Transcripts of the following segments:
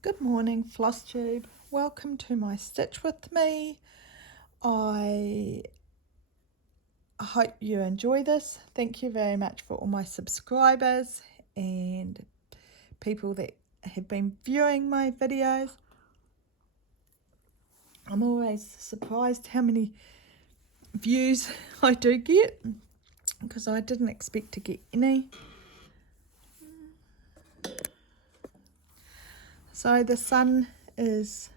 Good morning, Flosstube. Welcome to my Stitch With Me. I hope you enjoy this. Thank you very much for all my subscribers and people that have been viewing my videos. I'm always surprised how many views I do get because I didn't expect to get any. So the sun is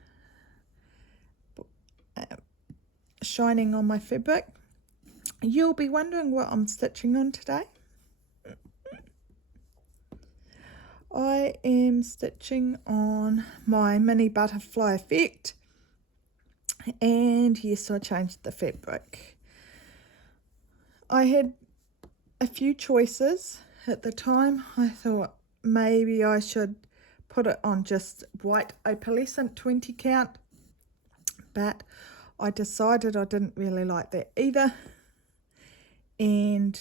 shining on my fabric. You'll be wondering what I'm stitching on today. I am stitching on my mini butterfly effect, and yes, I changed the fabric. I had a few choices at the time. I thought maybe I should put it on just white opalescent 20 count, but I decided I didn't really like that either, and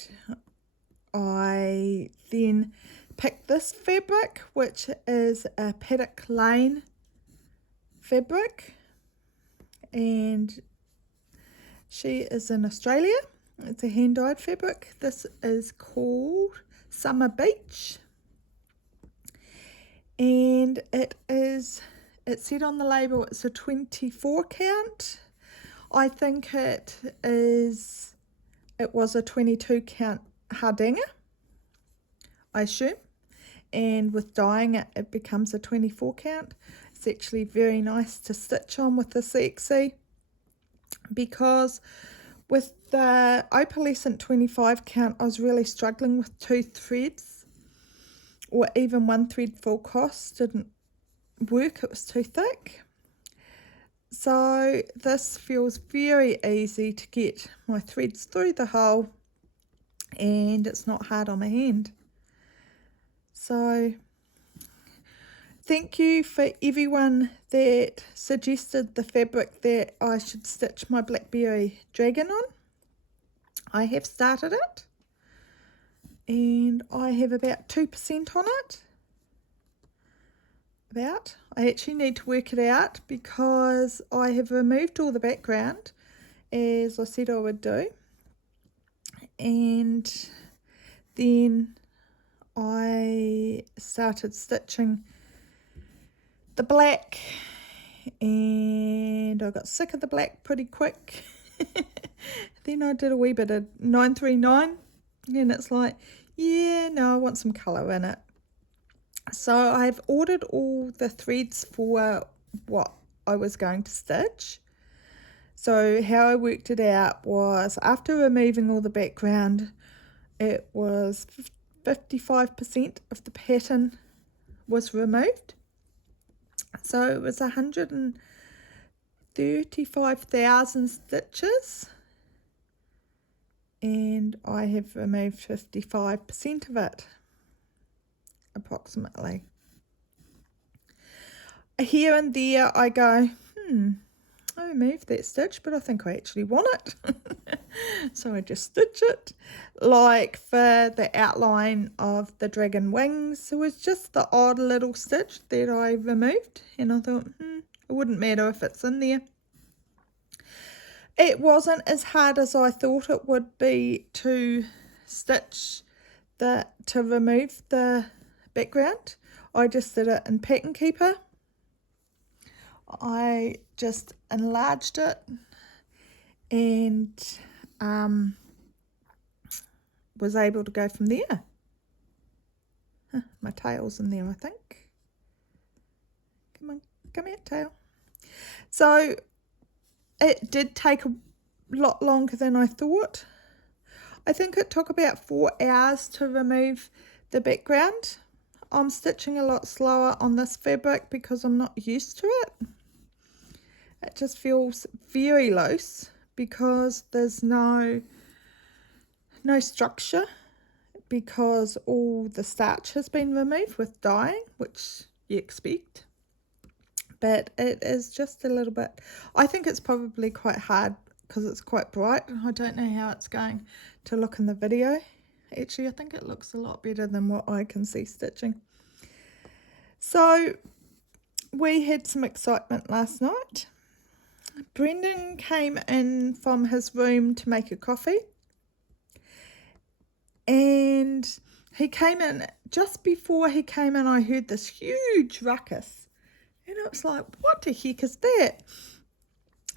I then picked this fabric, which is a Paddock Elaine fabric, and she is in Australia. It's a hand-dyed fabric. This is called Summer Beach, and it said on the label it's a 24 count. I think it was a 22 count hardanger, I assume, and with dyeing it becomes a 24 count. It's actually very nice to stitch on with the CXC, because with the opalescent 25 count I was really struggling with 2 threads, or even 1 thread full cross didn't work, it was too thick. So this feels very easy to get my threads through the hole, and it's not hard on my hand. So thank you for everyone that suggested the fabric that I should stitch my Blackberry Dragon on. I have started it, and I have about 2% on it. I actually need to work it out because I have removed all the background, as I said I would do, and then I started stitching the black, and I got sick of the black pretty quick. Then I did a wee bit of 939, and it's like, yeah, no, I want some colour in it. So I've ordered all the threads for what I was going to stitch. So how I worked it out was, after removing all the background, it was 55% of the pattern was removed. So it was 135,000 stitches, and I have removed 55% of it, approximately. Here and there I go, I removed that stitch, but I think I actually want it. So I just stitch it. Like for the outline of the dragon wings, it was just the odd little stitch that I removed, and I thought, it wouldn't matter if it's in there. It wasn't as hard as I thought it would be to remove the background. I just did it in Pattern Keeper. I just enlarged it and was able to go from there. My tail's in there, I think. Come on, come here, tail. So it did take a lot longer than I thought. I think it took about 4 hours to remove the background. I'm stitching a lot slower on this fabric because I'm not used to it. It just feels very loose because there's no structure, because all the starch has been removed with dyeing, which you expect. But it is just a little bit, I think it's probably quite hard because it's quite bright. I don't know how it's going to look in the video. Actually, I think it looks a lot better than what I can see stitching. So we had some excitement last night. Brendan came in from his room to make a coffee, and he came in, just before he came in, I heard this huge ruckus, and I was like, what the heck is that?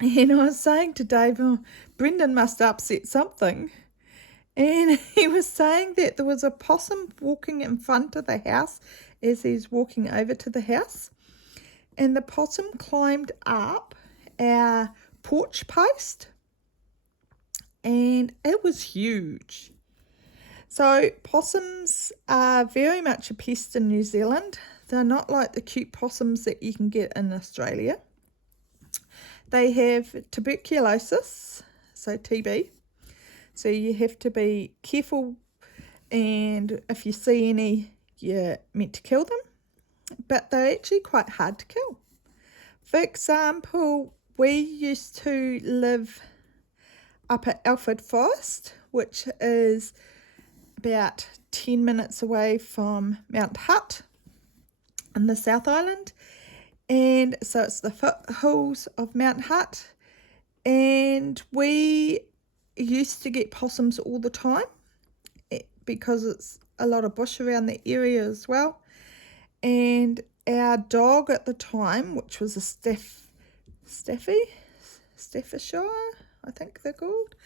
And I was saying to Dave, oh, Brendan must have upset something. And he was saying that there was a possum walking in front of the house as he's walking over to the house. And the possum climbed up our porch post, and it was huge. So possums are very much a pest in New Zealand. They're not like the cute possums that you can get in Australia. They have tuberculosis, so TB. So you have to be careful, and if you see any, you're meant to kill them. But they're actually quite hard to kill. For example, we used to live up at Alfred Forest, which is about 10 minutes away from Mount Hutt in the South Island. And so it's the foothills of Mount Hutt. And we used to get possums all the time because it's a lot of bush around the area as well. And our dog at the time, which was a Staffordshire, I think they're called,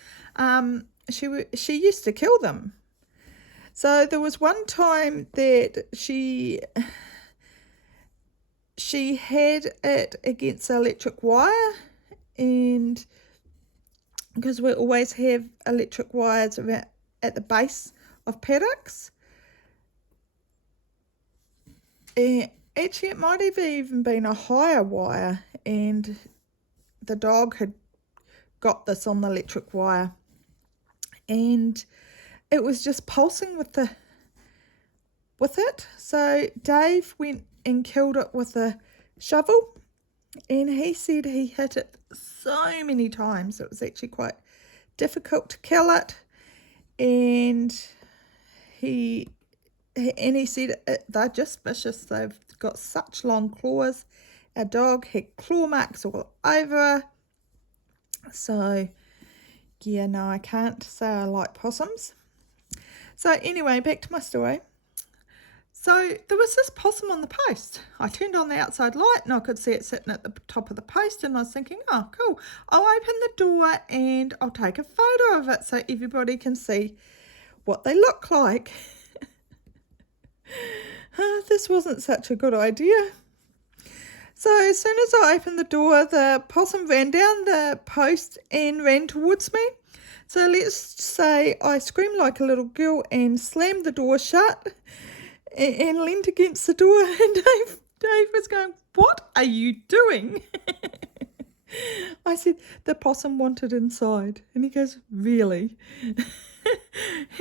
she used to kill them. So there was one time that she had it against electric wire, and because we always have electric wires around at the base of paddocks. Actually, it might have even been a higher wire, and the dog had got this on the electric wire, and it was just pulsing with it. So Dave went and killed it with a shovel, and he said he hit it so many times it was actually quite difficult to kill it. And he said they're just vicious. They've got such long claws. Our dog had claw marks all over her. So yeah, no, I can't say I like possums. So anyway, back to my story. So there was this possum on the post. I turned on the outside light and I could see it sitting at the top of the post, and I was thinking, oh, cool. I'll open the door and I'll take a photo of it so everybody can see what they look like. This wasn't such a good idea. So as soon as I opened the door, the possum ran down the post and ran towards me. So let's say I screamed like a little girl and slammed the door shut and leaned against the door, and Dave was going, what are you doing? I said, the possum wanted inside. And he goes, really?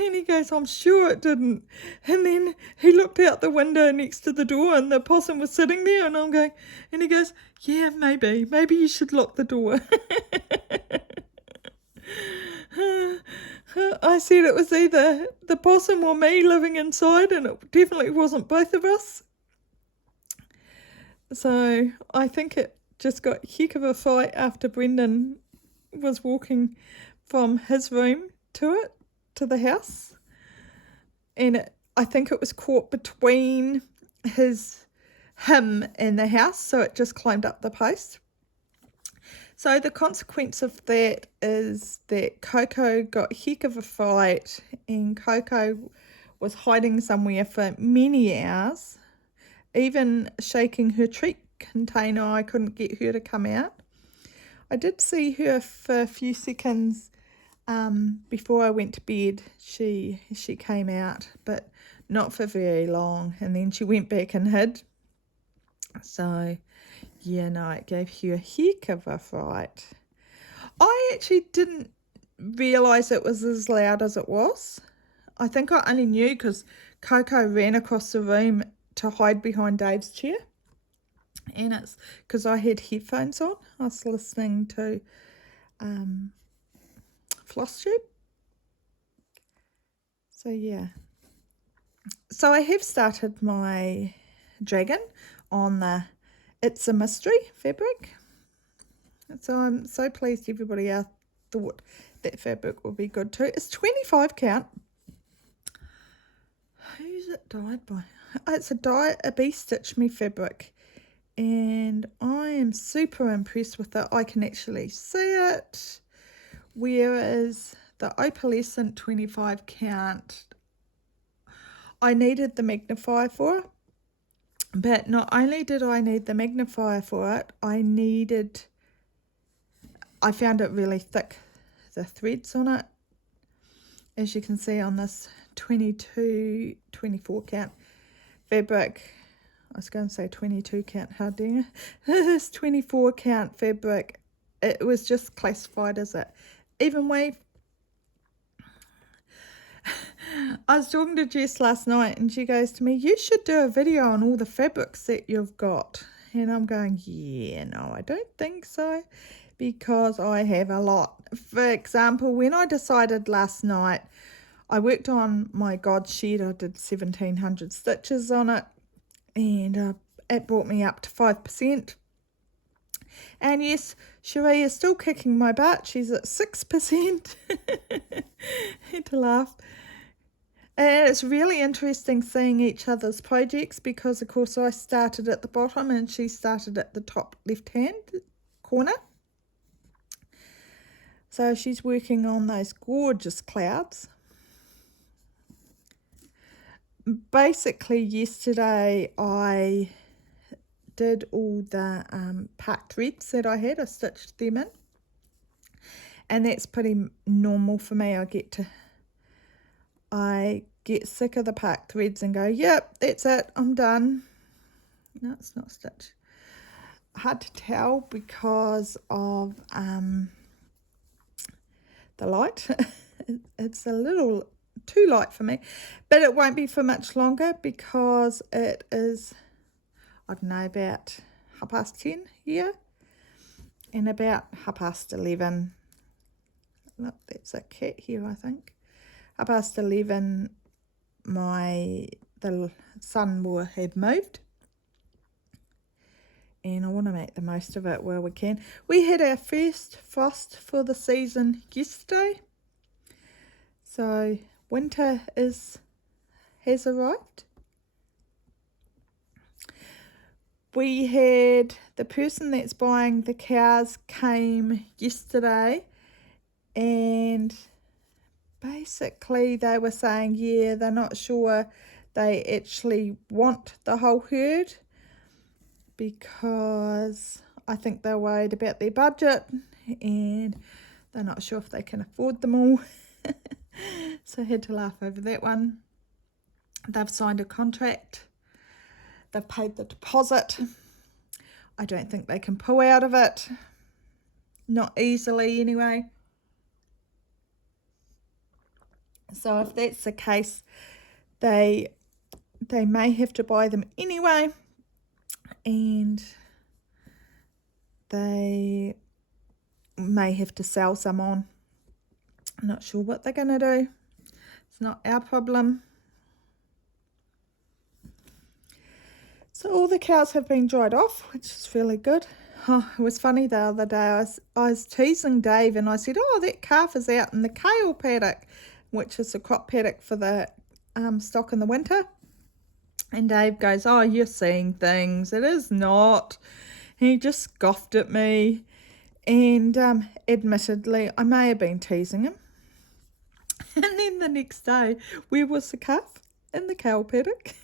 And he goes, I'm sure it didn't. And then he looked out the window next to the door, and the possum was sitting there, and I'm going, and he goes, yeah, maybe you should lock the door. I said it was either the possum or me living inside, and it definitely wasn't both of us. So I think it just got a heck of a fight after Brendan was walking from his room to the house. And I think it was caught between him and the house, so it just climbed up the post. So the consequence of that is that Coco got a heck of a fright, and Coco was hiding somewhere for many hours, even shaking her treat container. I couldn't get her to come out. I did see her for a few seconds before I went to bed. She came out, but not for very long, and then she went back and hid. So yeah, no, it gave her a heck of a fright. I actually didn't realise it was as loud as it was. I think I only knew because Coco ran across the room to hide behind Dave's chair. And it's because I had headphones on. I was listening to Flosstube. So yeah. So I have started my dragon on the It's a Mystery fabric. So I'm so pleased everybody else thought that fabric would be good too. It's 25 count. Who's it dyed by? It's a bee stitch me fabric. And I am super impressed with it. I can actually see it. Whereas the opalescent 25 count, I needed the magnifier for it. But not only did I need the magnifier for it, I found it really thick, the threads on it. As you can see on this 24 count fabric. I was going to say 22 count, how dare this 24 count fabric, it was just classified as it even weave. I was talking to Jess last night and she goes to me, you should do a video on all the fabrics that you've got. And I'm going, yeah, no, I don't think so, because I have a lot. For example, when I decided last night, I worked on my God shed, I did 1700 stitches on it. And it brought me up to 5%. And yes, Cherie is still kicking my butt. She's at 6%. Had to laugh. And it's really interesting seeing each other's projects because, of course, I started at the bottom and she started at the top left-hand corner. So she's working on those gorgeous clouds. Basically, yesterday I did all the part threads that I had. I stitched them in. And that's pretty normal for me. I get sick of the part threads and go, yep, that's it, I'm done. No, it's not stitched. Hard to tell because of the light. It's a little too light for me, but it won't be for much longer because it is, I don't know, about 10:30 here and about 11:30. Look, that's a cat here, I think. 11:30 the sun will have moved, and I want to make the most of it while we can. We had our first frost for the season yesterday, so winter has arrived. We had the person that's buying the cows came yesterday, and basically they were saying, yeah, they're not sure they actually want the whole herd because I think they're worried about their budget and they're not sure if they can afford them all. So I had to laugh over that one. They've signed a contract. They've paid the deposit. I don't think they can pull out of it. Not easily anyway. So if that's the case, they may have to buy them anyway. And they may have to sell some on. I'm not sure what they're going to do. It's not our problem. So all the cows have been dried off, which is really good. Oh, it was funny the other day. I was teasing Dave and I said, oh, that calf is out in the kale paddock, which is the crop paddock for the stock in the winter. And Dave goes, oh, you're seeing things. It is not. He just scoffed at me. And admittedly, I may have been teasing him. And then the next day, where was the calf? In the cow paddock.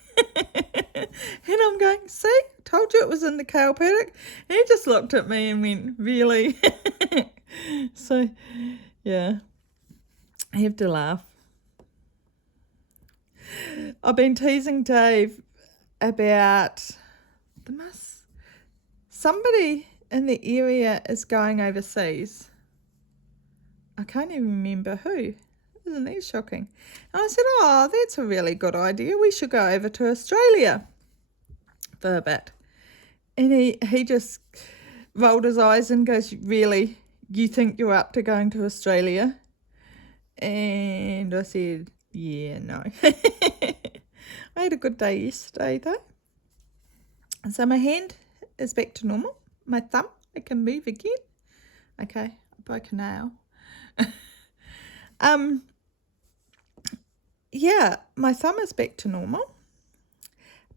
And I'm going, see, told you it was in the cow paddock. And he just looked at me and went, really? So, yeah, I have to laugh. I've been teasing Dave about somebody in the area is going overseas. I can't even remember who. Isn't that shocking? And I said, oh, that's a really good idea. We should go over to Australia for a bit. And he just rolled his eyes and goes, really? You think you're up to going to Australia? And I said, yeah, no. I had a good day yesterday, though. So my hand is back to normal. My thumb, I can move again. Okay, I broke a nail. Yeah, my thumb is back to normal,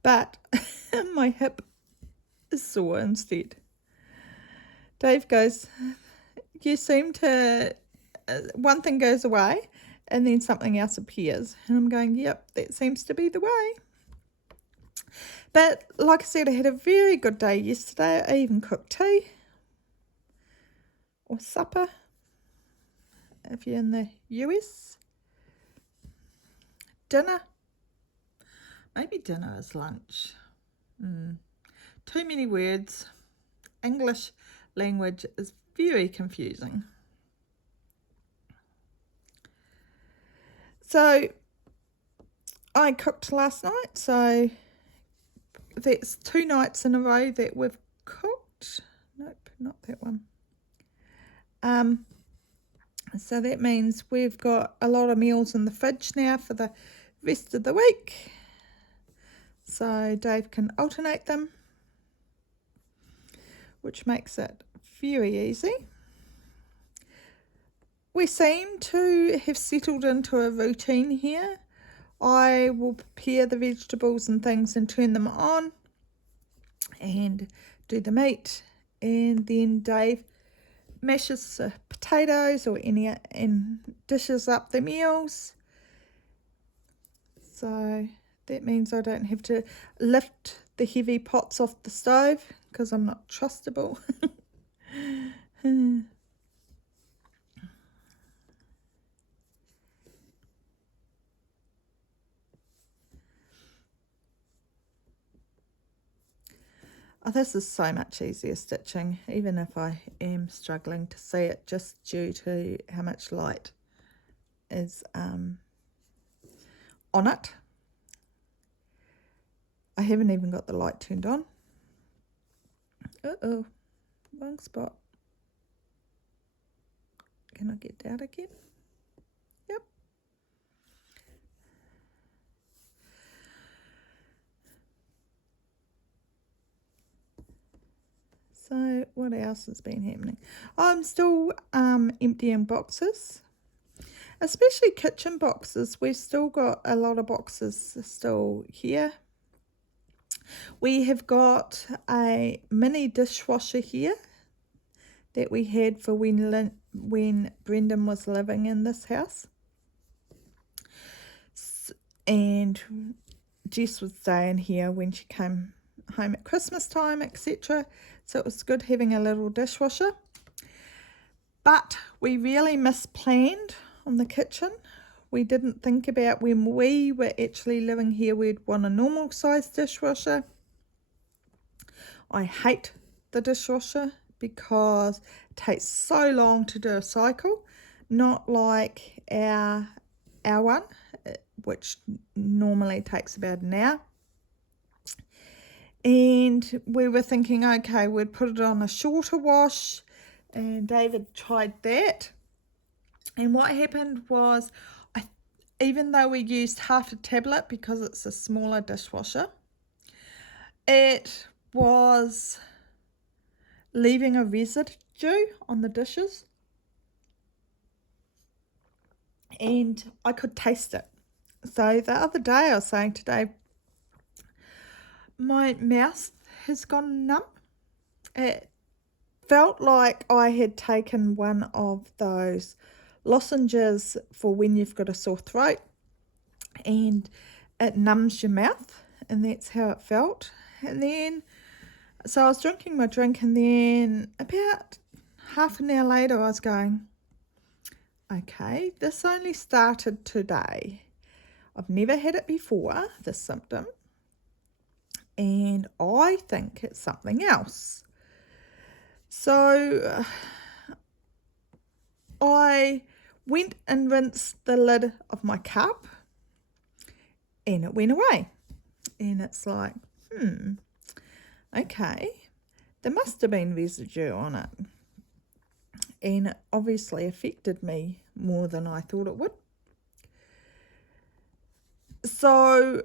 but my hip is sore instead. Dave goes, you seem to, one thing goes away and then something else appears. And I'm going, yep, that seems to be the way. But like I said, I had a very good day yesterday. I even cooked tea or supper if you're in the US. Dinner. Maybe dinner is lunch. Too many words. English language is very confusing. So I cooked last night, so that's 2 nights in a row that we've cooked. Nope, not that one. So that means we've got a lot of meals in the fridge now for the rest of the week. So Dave can alternate them, which makes it very easy. We seem to have settled into a routine here. I will prepare the vegetables and things and turn them on and do the meat, and then Dave mashes the potatoes or any and dishes up the meals. So that means I don't have to lift the heavy pots off the stove because I'm not trustable. Oh, this is so much easier stitching, even if I am struggling to see it just due to how much light is on it. I haven't even got the light turned on. Uh-oh, wrong spot. Can I get out again? Yep. So what else has been happening? I'm still emptying boxes, especially kitchen boxes. We've still got a lot of boxes still here. We have got a mini dishwasher here that we had for when Brendan was living in this house. And Jess was staying here when she came home at Christmas time, etc. So it was good having a little dishwasher. But we really misplanned on the kitchen. We didn't think about when we were actually living here, we'd want a normal size dishwasher. I hate the dishwasher because it takes so long to do a cycle, not like our one, which normally takes about an hour. And we were thinking, okay, we'd put it on a shorter wash, and David tried that. And what happened was, even though we used half a tablet because it's a smaller dishwasher, it was leaving a residue on the dishes. And I could taste it. So the other day I was saying to Dave, my mouth has gone numb. It felt like I had taken one of those lozenges for when you've got a sore throat and it numbs your mouth, and that's how it felt. And then so I was drinking my drink, and then about half an hour later I was going, okay, this only started today. I've never had it before, this symptom, and I think it's something else. So I went and rinsed the lid of my cup, and it went away. And it's like, okay, there must have been residue on it. And it obviously affected me more than I thought it would. So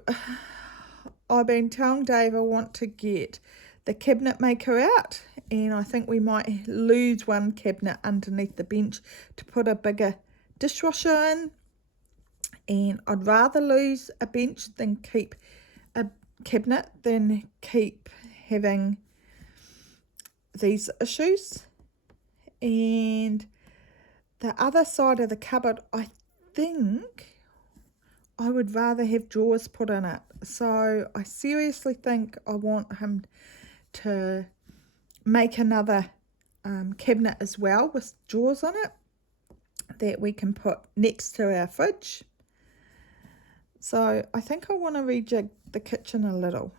I've been telling Dave I want to get the cabinet maker out, and I think we might lose one cabinet underneath the bench to put a bigger dishwasher in, and I'd rather lose a bench than keep a cabinet than keep having these issues. And the other side of the cupboard, I think I would rather have drawers put in it. So I seriously think I want him to make another cabinet as well with drawers on it that we can put next to our fridge. So I think I want to rejig the kitchen a little.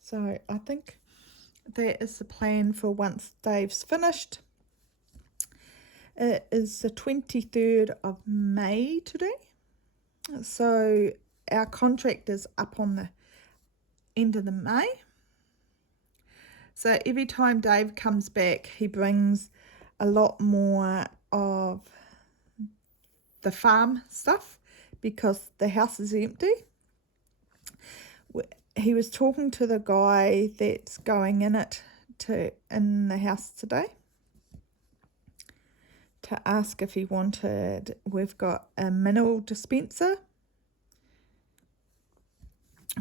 So I think that is the plan for once Dave's finished. It is the 23rd of May today. So our contract is up on the end of the May. So every time Dave comes back, he brings a lot more of the farm stuff because the house is empty. He was talking to the guy that's going in the house today to ask if he wanted. We've got a mineral dispenser,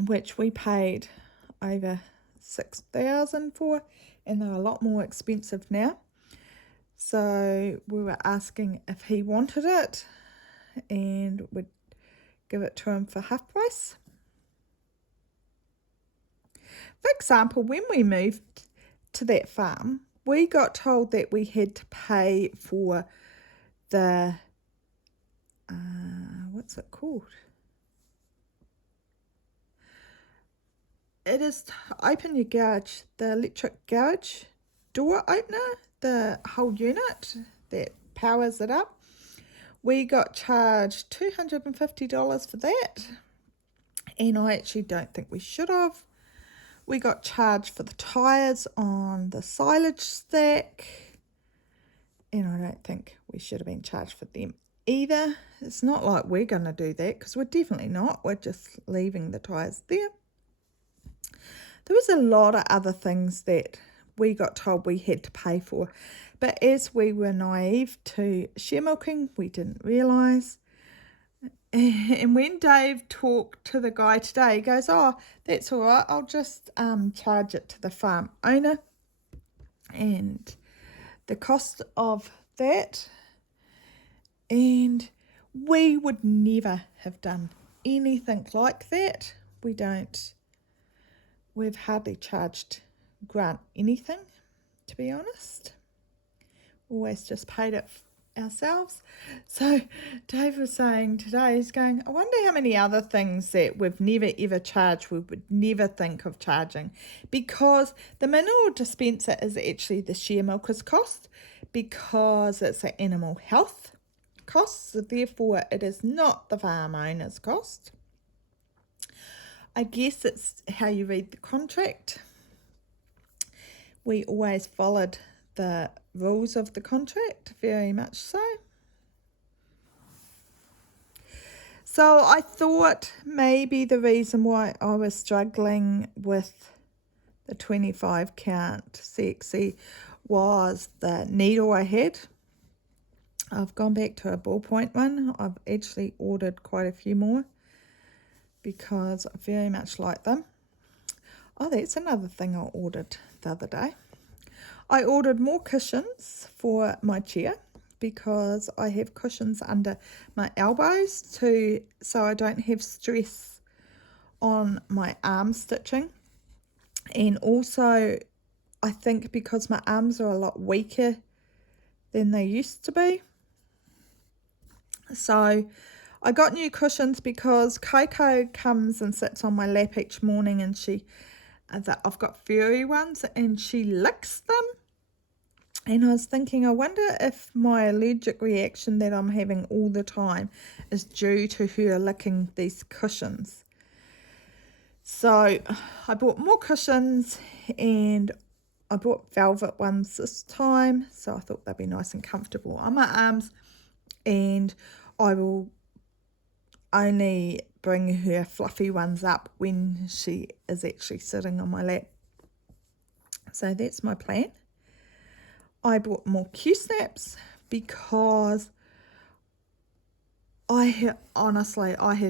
which we paid over $6,000 for, and they're a lot more expensive now. So we were asking if he wanted it, and we'd give it to him for half price. For example, when we moved to that farm, we got told that we had to pay for the, what's it called? It is to open your garage, the electric garage door opener, the whole unit that powers it up. We got charged $250 for that, and I actually don't think we should have. We got charged for the tyres on the silage stack, and I don't think we should have been charged for them either. It's not like we're going to do that, because we're definitely not. We're just leaving the tyres there. There was a lot of other things that we got told we had to pay for, but as we were naive to share milking, we didn't realise. And when Dave talked to the guy today, he goes, oh, that's all right, I'll just charge it to the farm owner. And the cost of that, and we would never have done anything like that. We've hardly charged Grant anything, to be honest. Always just paid it ourselves. So Dave was saying today, he's going, I wonder how many other things that we've never ever charged, we would never think of charging, because the mineral dispenser is actually the share milker's cost, because it's an animal health cost, so therefore it is not the farm owner's cost. I guess it's how you read the contract. We always followed the rules of the contract, very much so. So I thought maybe the reason why I was struggling with the 25 count CXC was the needle I had. I've gone back to a ballpoint one. I've actually ordered quite a few more because I very much like them. Oh, that's another thing I ordered the other day. I ordered more cushions for my chair because I have cushions under my elbows so I don't have stress on my arm stitching. And also, I think because my arms are a lot weaker than they used to be. So I got new cushions because Coco comes and sits on my lap each morning, and I've got furry ones, and she licks them. And I was thinking, I wonder if my allergic reaction that I'm having all the time is due to her licking these cushions. So I bought more cushions, and I bought velvet ones this time. So I thought they'd be nice and comfortable on my arms, and I will only bring her fluffy ones up when she is actually sitting on my lap. So that's my plan. I bought more Q-snaps because I have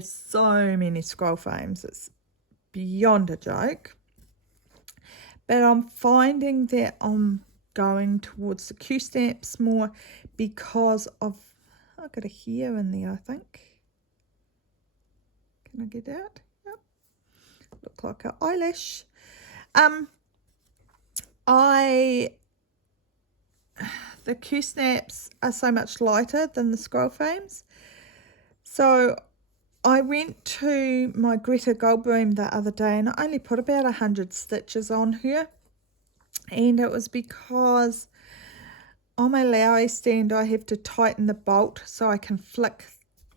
so many scroll frames. It's beyond a joke. But I'm finding that I'm going towards the Q-snaps more because of, I've got a hair in there, I think. Can I get out? Yep. Look like an eyelash. The Q-snaps are so much lighter than the scroll frames. So I went to my Greta Goldbloom the other day and I only put about 100 stitches on her. And it was because on my Lowy stand I have to tighten the bolt so I can flick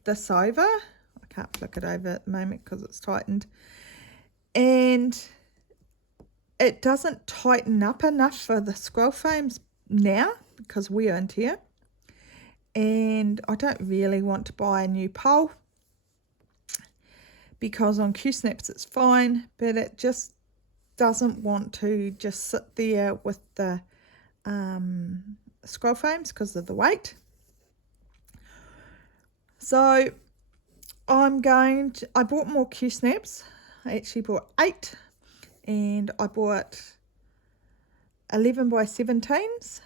this over. I can't flick it over at the moment because it's tightened. And it doesn't tighten up enough for the scroll frames now because we aren't here. And I don't really want to buy a new pole because on Q-snaps it's fine, but it just doesn't want to just sit there with the scroll frames because of the weight. So I bought more Q-snaps. I actually bought 8 and I bought 11 by 17s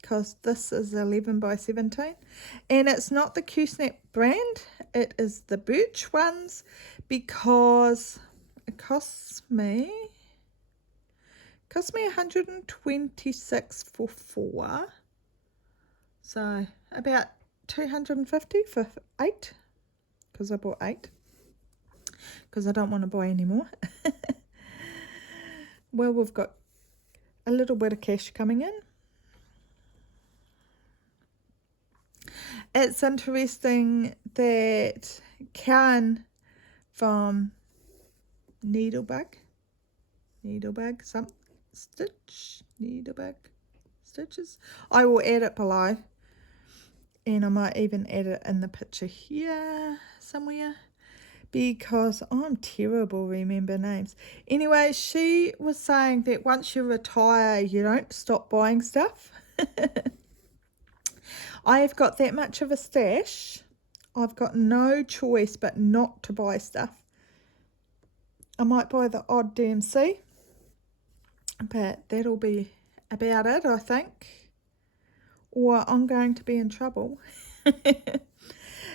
because this is 11 by 17 and it's not the Q-snap brand, it is the Birch ones because it costs me 126 for 4, so about 250 for 8 because I bought 8 because I don't want to buy any more. Well, we've got a little bit of cash coming in. It's needlebug from Needlebug Stitches. I will add it below and I might even add it in the picture here somewhere because I'm terrible remember names. Anyway, she was saying that once you retire you don't stop buying stuff. I have got that much of a stash. I've got no choice but not to buy stuff. I might buy the odd DMC, but that'll be about it, I think. Or I'm going to be in trouble.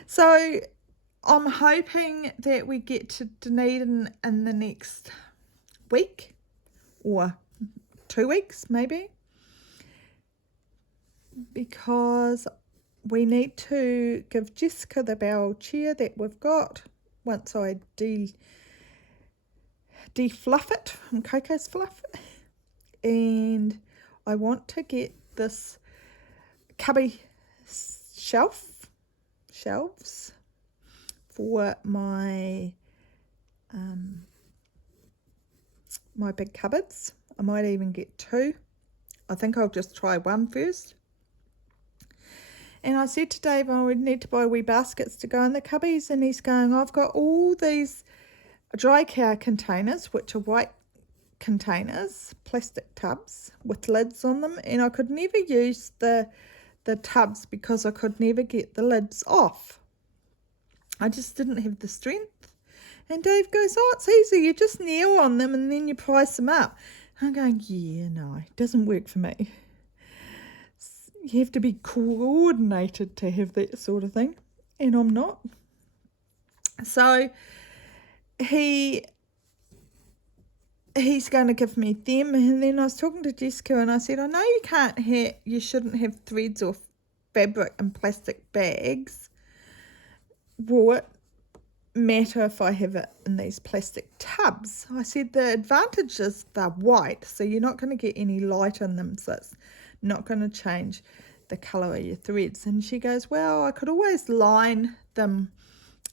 So I'm hoping that we get to Dunedin in the next week or 2 weeks maybe, because we need to give Jessica the barrel chair that we've got once I de-fluff it from Coco's Fluff, and I want to get this cubby shelves for my my big cupboards. I might even get 2. I think I'll just try 1 first. And I said to Dave I would need to buy wee baskets to go in the cubbies, and he's going, I've got all these dry cow containers, which are white containers, plastic tubs with lids on them, and I could never use the tubs because I could never get the lids off. I just didn't have the strength. And Dave goes, oh, it's easy, you just kneel on them and then you price them up. I'm going, yeah, no, it doesn't work for me. You have to be coordinated to have that sort of thing, and I'm not. So he's going to give me them, and then I was talking to Jessica and I said, I know you shouldn't have threads or fabric in plastic bags. Will it matter if I have it in these plastic tubs? I said the advantage is they're white, so you're not going to get any light in them, so it's not going to change the colour of your threads. And she goes, well, I could always line them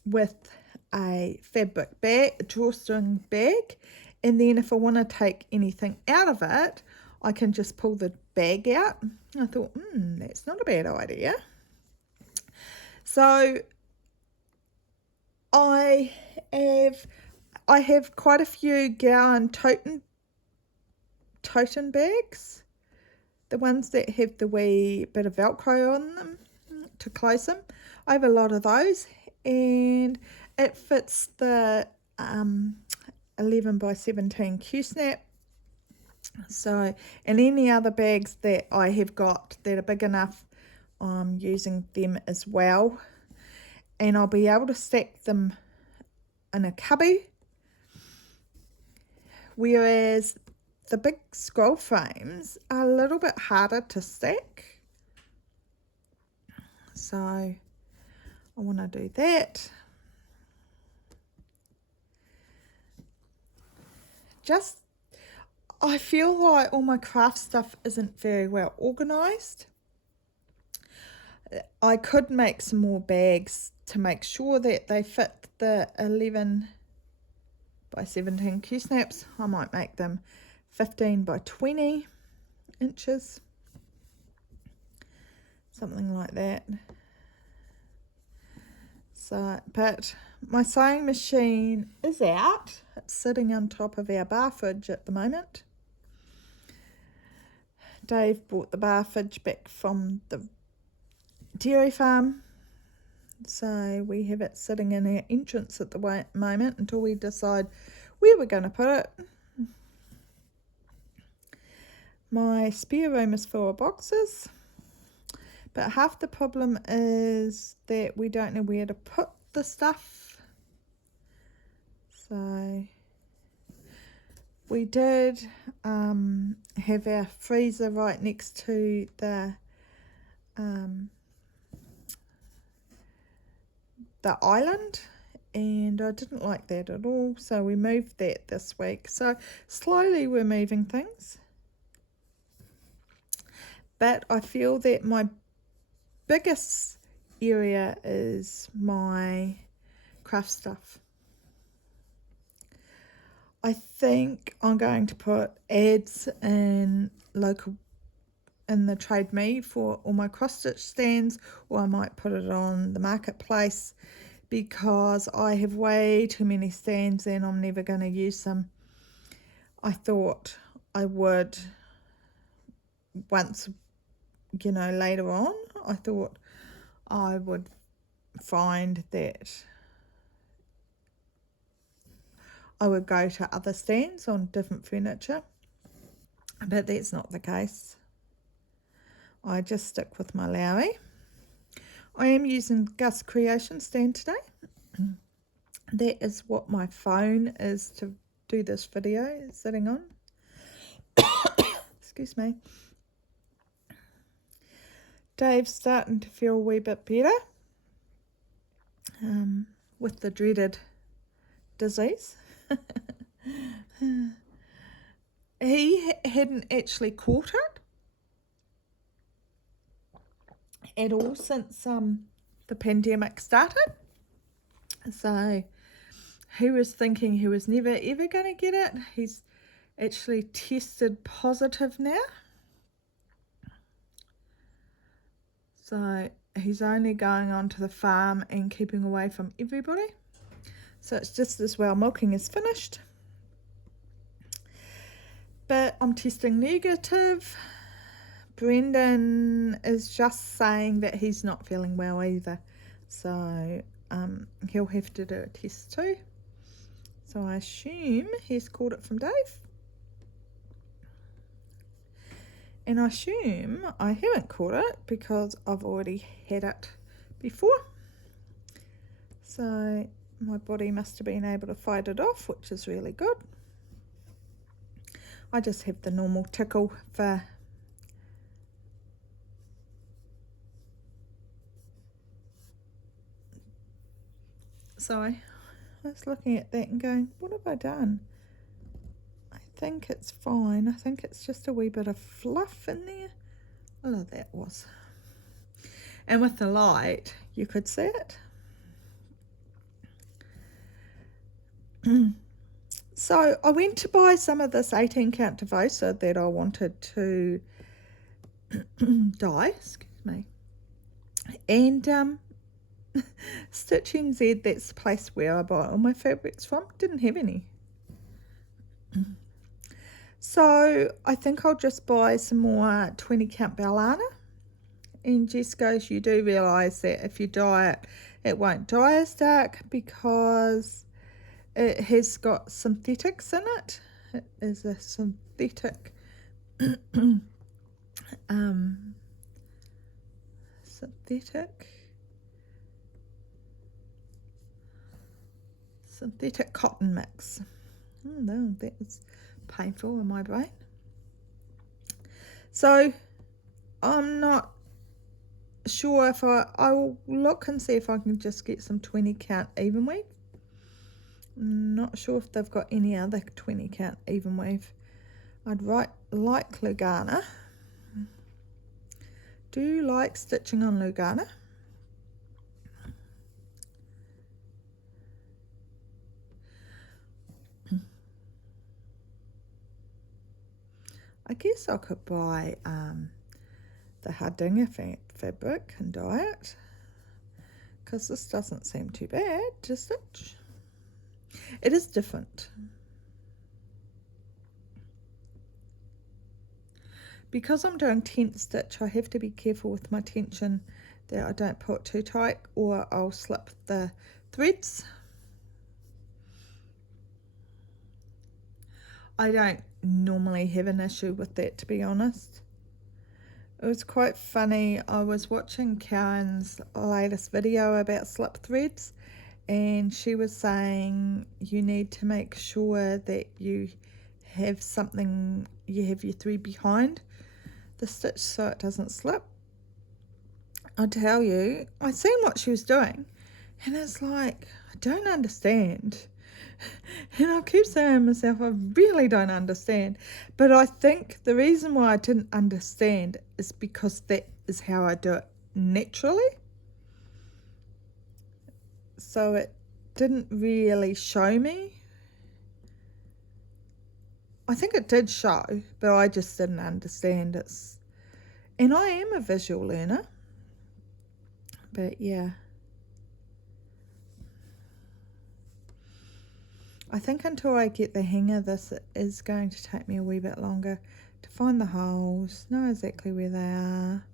with a fabric bag, a drawstring bag, and then if I want to take anything out of it, I can just pull the bag out. And I thought, that's not a bad idea. So I have quite a few Gowan toten bags, the ones that have the wee bit of Velcro on them to close them. I have a lot of those, and it fits the 11 by 17 Q-snap. So, and any other bags that I have got that are big enough, I'm using them as well. And I'll be able to stack them in a cubby. Whereas the big scroll frames are a little bit harder to stack. So I want to do that. I feel like all my craft stuff isn't very well organised. I could make some more bags to make sure that they fit the 11 by 17 Q-snaps. I might make them 15 by 20 inches. Something like that. So, but my sewing machine is out. It's sitting on top of our bar fridge at the moment. Dave brought the bar fridge back from the dairy farm. So we have it sitting in our entrance at the moment until we decide where we're going to put it. My spare room is full of boxes. But half the problem is that we don't know where to put the stuff. So we did have our freezer right next to the island, and I didn't like that at all, so we moved that this week. So slowly we're moving things, but I feel that my biggest area is my craft stuff. I think I'm going to put ads in the Trade Me for all my cross stitch stands, or I might put it on the marketplace because I have way too many stands and I'm never going to use them. I thought I would once, later on, I thought I would find that I would go to other stands on different furniture, but that's not the case. I just stick with my Lowry. I am using Gus Creation stand today. That is what my phone is to do this video sitting on. Excuse me. Dave's starting to feel a wee bit better with the dreaded disease. He hadn't actually caught it at all since the pandemic started. So he was thinking he was never ever going to get it. He's actually tested positive now. So he's only going onto the farm and keeping away from everybody. So it's just as well milking is finished. But I'm testing negative. Brendan is just saying that he's not feeling well either. So he'll have to do a test too. So I assume he's caught it from Dave. And I assume I haven't caught it because I've already had it before. So my body must have been able to fight it off, which is really good. I just have the normal tickle for so I was looking at that and going, what have I done? I think it's fine. I think it's just a wee bit of fluff in there. Oh, that was. And with the light, you could see it. So I went to buy some of this 18 count Devosa that I wanted to dye, excuse me. And Stitch NZ, that's the place where I buy all my fabrics from, didn't have any. So I think I'll just buy some more 20 count Bellana. And Jess goes, you do realise that if you dye it, it won't dye as dark because it has got synthetics in it. It is a synthetic synthetic cotton mix. Oh no, that was painful in my brain. So I'm not sure if I'll look and see if I can just get some 20 count even weave. Not sure if they've got any other 20 count even weave. I'd like Lugana. Do like stitching on Lugana. I guess I could buy the HAED fabric and dye it, because this doesn't seem too bad to stitch. It is different. Because I'm doing tent stitch, I have to be careful with my tension that I don't pull it too tight or I'll slip the threads. I don't normally have an issue with that, to be honest. It was quite funny. I was watching Karen's latest video about slip threads, and she was saying you need to make sure that you have something, you have your thread behind the stitch so it doesn't slip. I tell you, I seen what she was doing, and it's like, I don't understand. And I keep saying to myself, I really don't understand. But I think the reason why I didn't understand is because that is how I do it naturally. So it didn't really show me. I think it did show, but I just didn't understand it. And I am a visual learner. But yeah. I think until I get the hang of this, it is going to take me a wee bit longer to find the holes, know exactly where they are.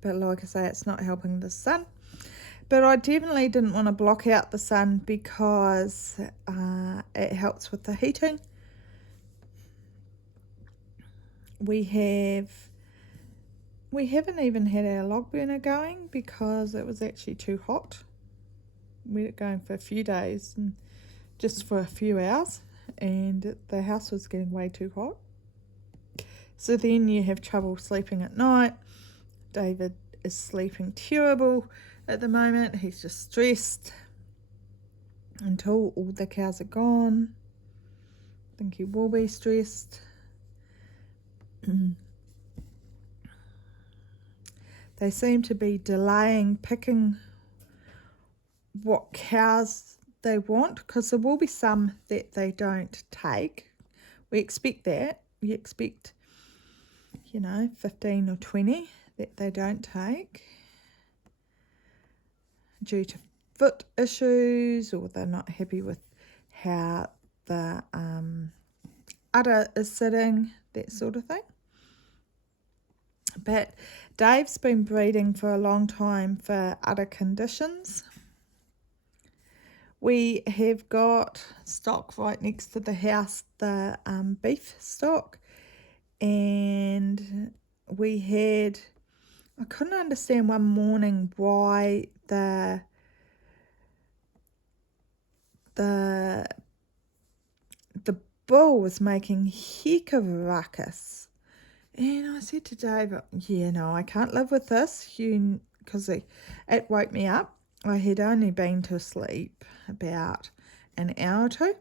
But like I say, it's not helping the sun. But I definitely didn't want to block out the sun because it helps with the heating. We haven't even had our log burner going because it was actually too hot. We had it going for a few days and just for a few hours, and the house was getting way too hot. So then you have trouble sleeping at night. David is sleeping terrible at the moment. He's just stressed until all the cows are gone. I think he will be stressed. They seem to be delaying picking what cows they want, because there will be some that they don't take. We expect that. We expect, 15 or 20 that they don't take due to foot issues, or they're not happy with how the udder is sitting, that sort of thing. But Dave's been breeding for a long time for udder conditions. We have got stock right next to the house, the beef stock, and I couldn't understand one morning why the bull was making heck of a ruckus. And I said to Dave, I can't live with this, because it woke me up. I had only been to sleep about an hour or two,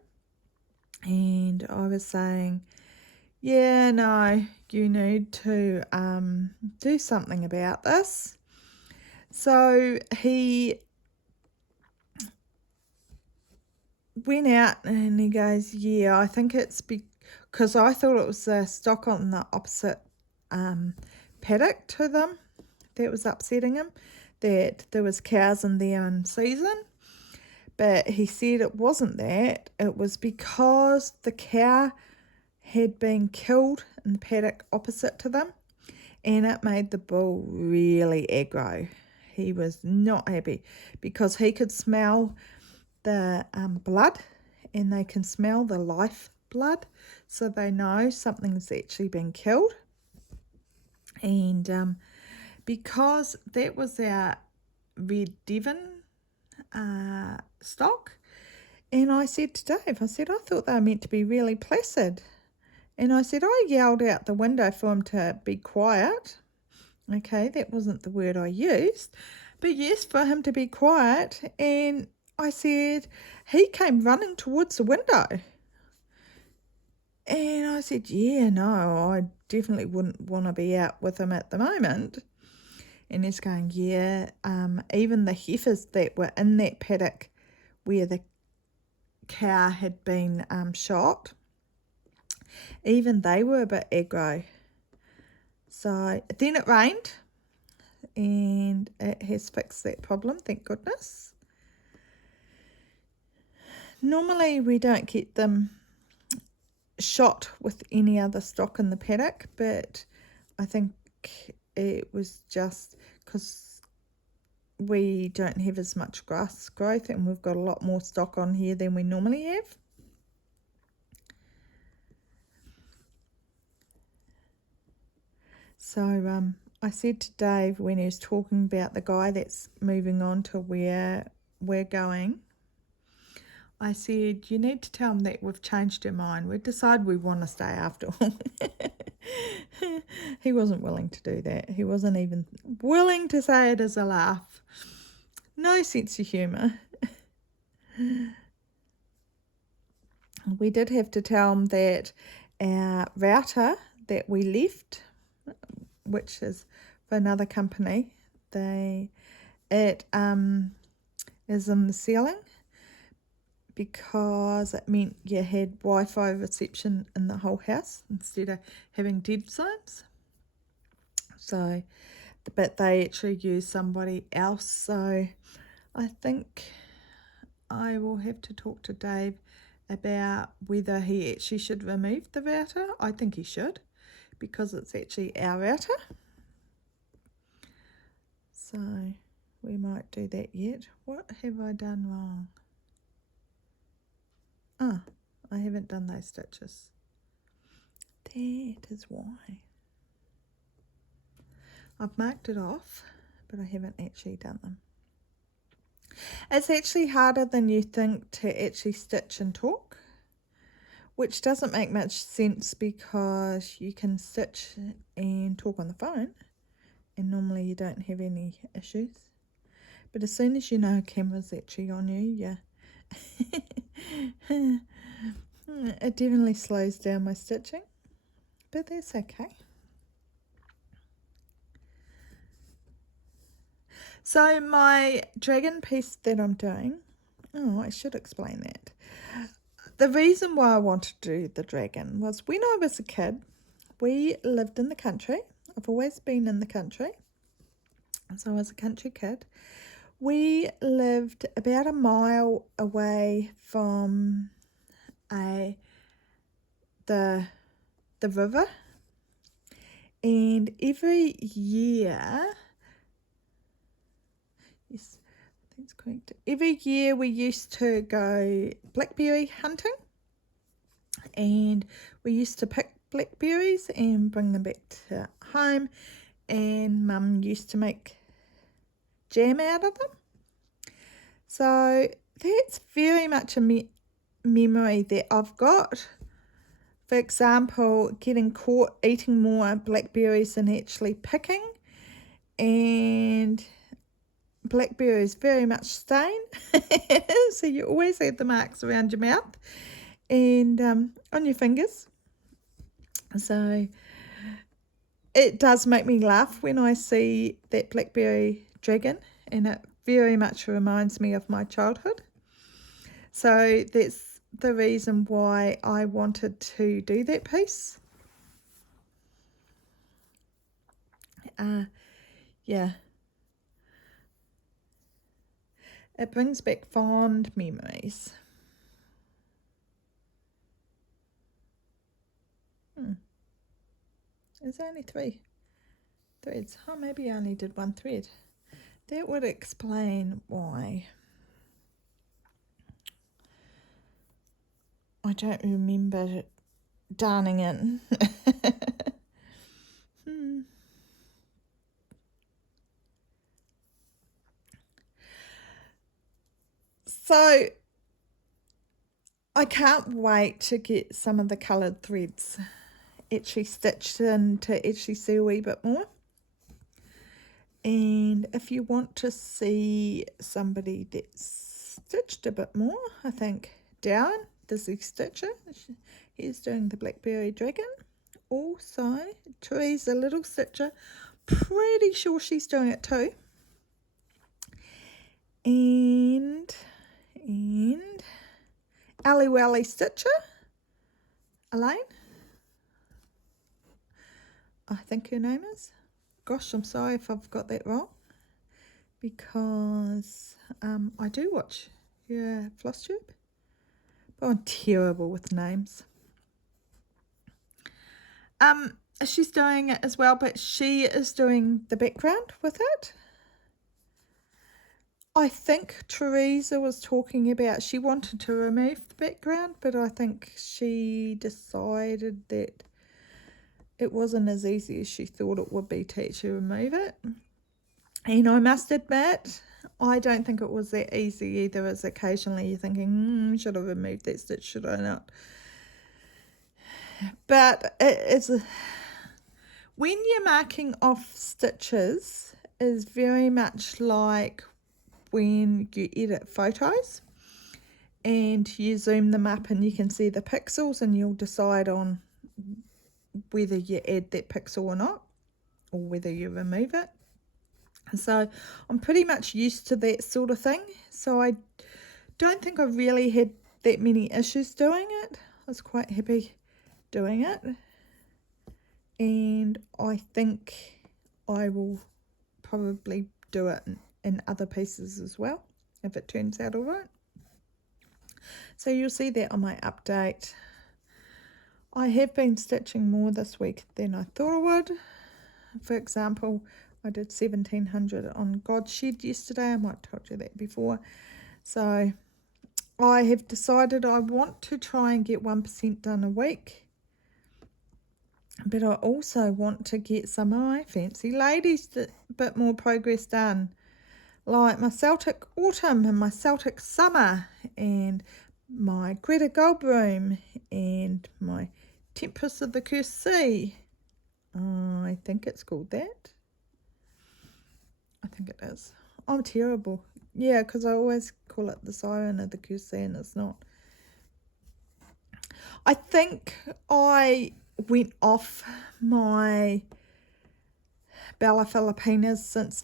and I was saying, you need to do something about this. So he went out and he goes, I think it's because I thought it was the stock on the opposite paddock to them that was upsetting him. that there was cows in there in season. But he said it wasn't that. It was because the cow had been killed in the paddock opposite to them, and it made the bull really aggro. He was not happy because he could smell the blood, and they can smell the life blood, so they know something's actually been killed. And because that was our Red Devon stock, and I said to Dave, I thought they were meant to be really placid. And I said, I yelled out the window for him to be quiet. Okay, that wasn't the word I used, but yes, for him to be quiet. And I said, he came running towards the window. And I said, yeah, no, I definitely wouldn't want to be out with him at the moment. And he's going, yeah, even the heifers that were in that paddock where the cow had been shot, even they were a bit aggro. So then it rained, and it has fixed that problem, thank goodness. Normally we don't get them shot with any other stock in the paddock, but I think it was just because we don't have as much grass growth, and we've got a lot more stock on here than we normally have. So I said to Dave when he was talking about the guy that's moving on to where we're going, I said, you need to tell him that we've changed our mind. We decided we want to stay after all. He wasn't willing to do that. He wasn't even willing to say it as a laugh. No sense of humour. We did have to tell him that our router that we left, which is for another company, it is in the ceiling, because it meant you had Wi-Fi reception in the whole house instead of having dead zones. So, but they actually use somebody else. So I think I will have to talk to Dave about whether he actually should remove the router. I think he should, because it's actually our router. So we might do that yet. What have I done wrong? I haven't done those stitches. That is why. I've marked it off, but I haven't actually done them. It's actually harder than you think to actually stitch and talk, which doesn't make much sense because you can stitch and talk on the phone, and normally you don't have any issues. But as soon as you know a camera's actually on you, it definitely slows down my stitching, but that's okay. So my dragon piece that I'm doing, I should explain that. The reason why I wanted to do the dragon was when I was a kid, we lived in the country. I've always been in the country, so I was a country kid. We lived about a mile away from the river, and every year, yes, I think it's correct. Every year we used to go blackberry hunting, and we used to pick blackberries and bring them back to home, and Mum used to make jam out of them. So that's very much a memory that I've got. For example, getting caught eating more blackberries than actually picking, and blackberries very much stain, so you always have the marks around your mouth and on your fingers. So it does make me laugh when I see that Blackberry Dragon, and it very much reminds me of my childhood. So that's the reason why I wanted to do that piece. Yeah. It brings back fond memories. There's only 3 threads. Oh, maybe I only did 1 thread. That would explain why. I don't remember darning in. So I can't wait to get some of the coloured threads actually stitched in to actually see a wee bit more. And if you want to see somebody that's stitched a bit more, I think Darren, the stitcher, he's doing the Blackberry Dragon. Also, Teresa, little stitcher, pretty sure she's doing it too. And Ally Wally Stitcher, Elaine, I think her name is. Gosh, I'm sorry if I've got that wrong, because I do watch her Flosstube, but I'm terrible with names. She's doing it as well, but she is doing the background with it. I think Teresa was talking about she wanted to remove the background, but I think she decided that it wasn't as easy as she thought it would be to actually remove it. And I must admit, I don't think it was that easy either, as occasionally you're thinking, should I remove that stitch, should I not? But it's when you're marking off stitches is very much like when you edit photos and you zoom them up and you can see the pixels, and you'll decide on whether you add that pixel or not, or whether you remove it. So I'm pretty much used to that sort of thing, so I don't think I really had that many issues doing it. I was quite happy doing it, and I think I will probably do it in other pieces as well if it turns out all right. So you'll see that on my update. I have been stitching more this week than I thought I would. For example, I did 1700 on God's Shed yesterday. I might have told you that before. So I have decided I want to try and get 1% done a week. But I also want to get some of my fancy ladies a bit more progress done. Like my Celtic Autumn and my Celtic Summer and my Greta Goldbloom and my Tempest of the Cursed Sea. I think it's called that. I think it is. I'm terrible. Yeah, because I always call it the Siren of the Cursed Sea, and it's not. I think I went off my Bella Filipinas since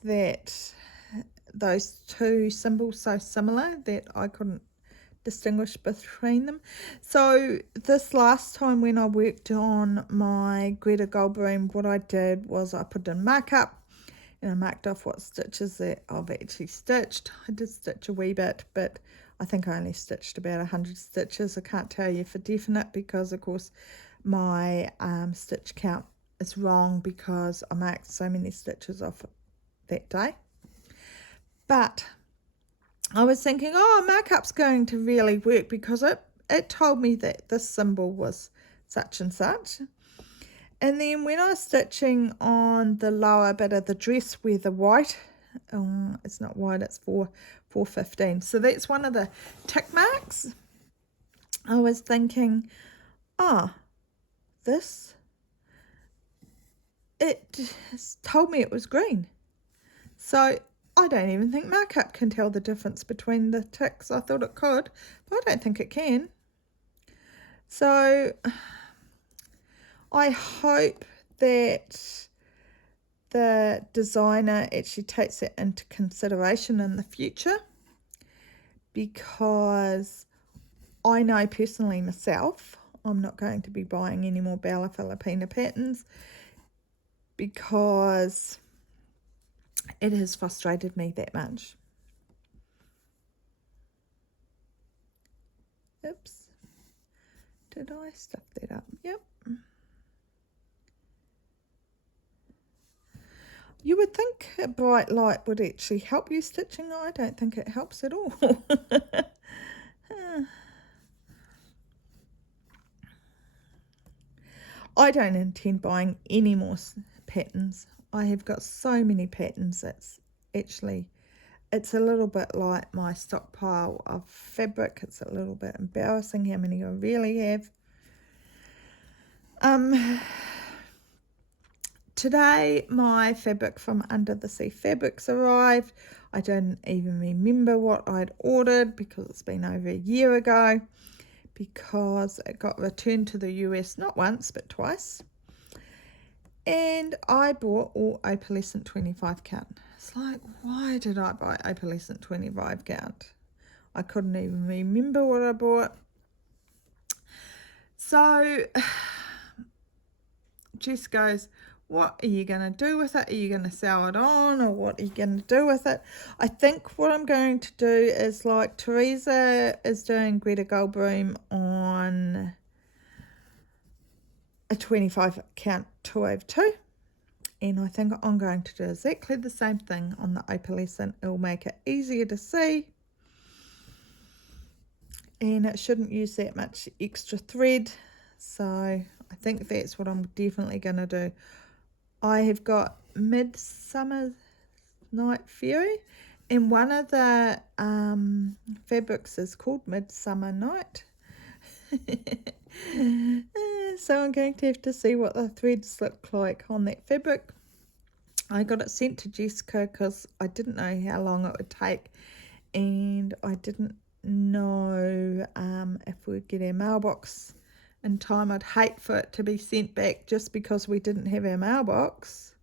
those two symbols so similar that I couldn't distinguish between them. So this last time when I worked on my Greta Goldbloom, what I did was I put in markup and I marked off what stitches that I've actually stitched. I did stitch a wee bit, but I think I only stitched about 100 stitches. I can't tell you for definite because of course my stitch count is wrong because I marked so many stitches off that day. But I was thinking, markup's going to really work because it told me that this symbol was such and such. And then when I was stitching on the lower bit of the dress where the white, it's not white, it's 415. So that's one of the tick marks. I was thinking, it told me it was green. So I don't even think markup can tell the difference between the ticks. I thought it could, but I don't think it can. So I hope that the designer actually takes it into consideration in the future, because I know personally myself, I'm not going to be buying any more Bella Filipina patterns because it has frustrated me that much. Oops. Did I stuff that up? Yep. You would think a bright light would actually help you stitching. I don't think it helps at all. I don't intend buying any more patterns. I have got so many patterns. It's a little bit like my stockpile of fabric. It's a little bit embarrassing how many I really have. Today my fabric from Under the Sea Fabrics arrived. I don't even remember what I'd ordered because it's been over a year ago, because it got returned to the US not once but twice. And I bought all opalescent 25 count. It's like, why did I buy opalescent 25 count? I couldn't even remember what I bought. So Jess goes, what are you going to do with it? Are you going to sell it on, or what are you going to do with it? I think what I'm going to do is, like Teresa is doing Greta Goldbloom on a 25 count 202, and I think I'm going to do exactly the same thing on the opalescent. It'll make it easier to see, and it shouldn't use that much extra thread. So I think that's what I'm definitely going to do. I have got Midsummer Night Fairy, and one of the fabrics is called Midsummer Night. So I'm going to have to see what the threads look like on that fabric. I got it sent to Jessica because I didn't know how long it would take, and I didn't know if we'd get our mailbox in time. I'd hate for it to be sent back just because we didn't have our mailbox.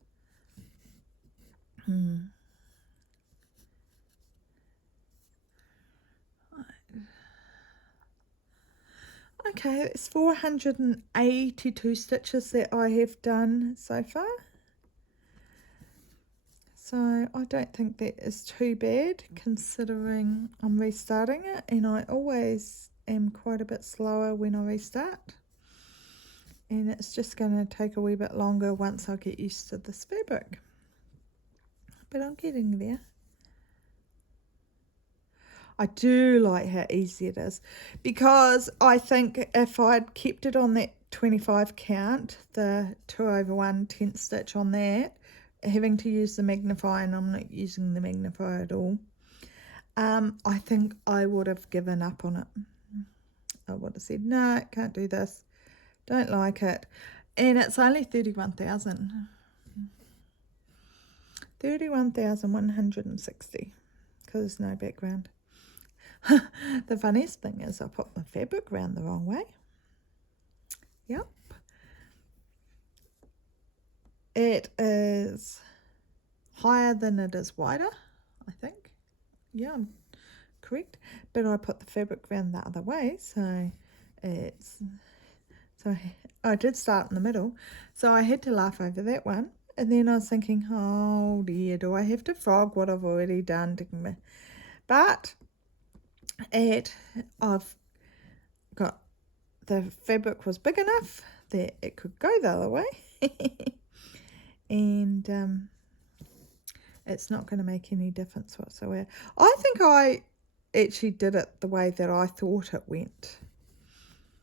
Okay, it's 482 stitches that I have done so far. So I don't think that is too bad considering I'm restarting it, and I always am quite a bit slower when I restart. And it's just going to take a wee bit longer once I get used to this fabric. But I'm getting there. I do like how easy it is, because I think if I'd kept it on that 25 count, the 2/1 10th stitch on that, having to use the magnifier, and I'm not using the magnifier at all, I think I would have given up on it. I would have said, no, can't do this, don't like it. And it's only 31,000. 31,160, because there's no background. The funniest thing is I put my fabric around the wrong way. Yep. It is higher than it is wider, I think. Yeah, I'm correct. But I put the fabric around the other way, so I did start in the middle. So I had to laugh over that one. And then I was thinking, oh dear, do I have to frog what I've already done? But I've got, the fabric was big enough that it could go the other way. And it's not going to make any difference whatsoever. I think I actually did it the way that I thought it went,